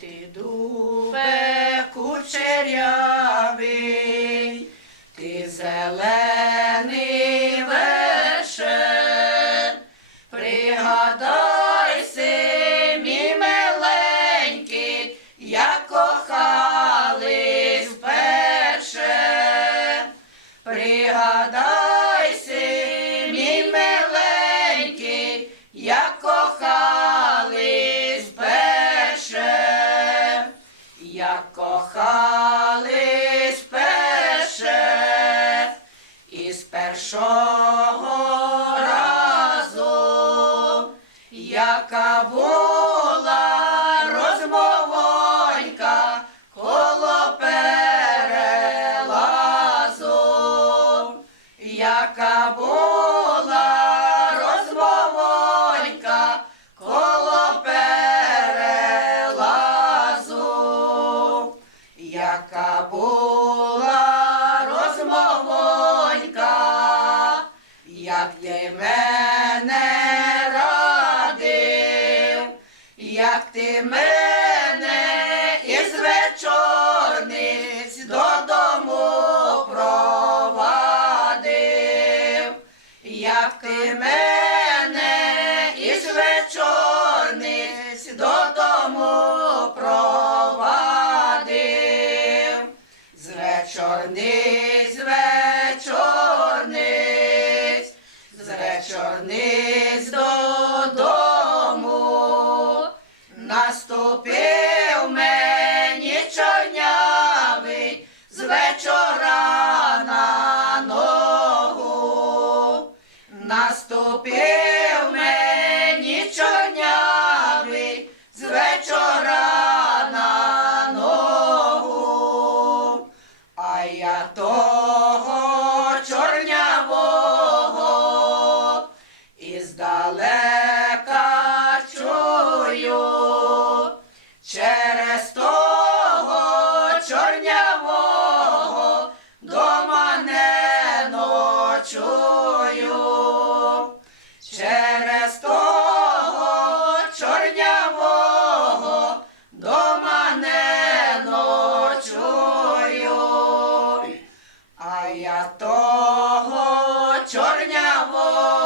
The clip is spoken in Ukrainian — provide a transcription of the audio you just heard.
ти дубе кучеря. acabou. як ти мене із вечорниць додому провадив, як ти мене. вечора на ногу наступив. того чорнявого.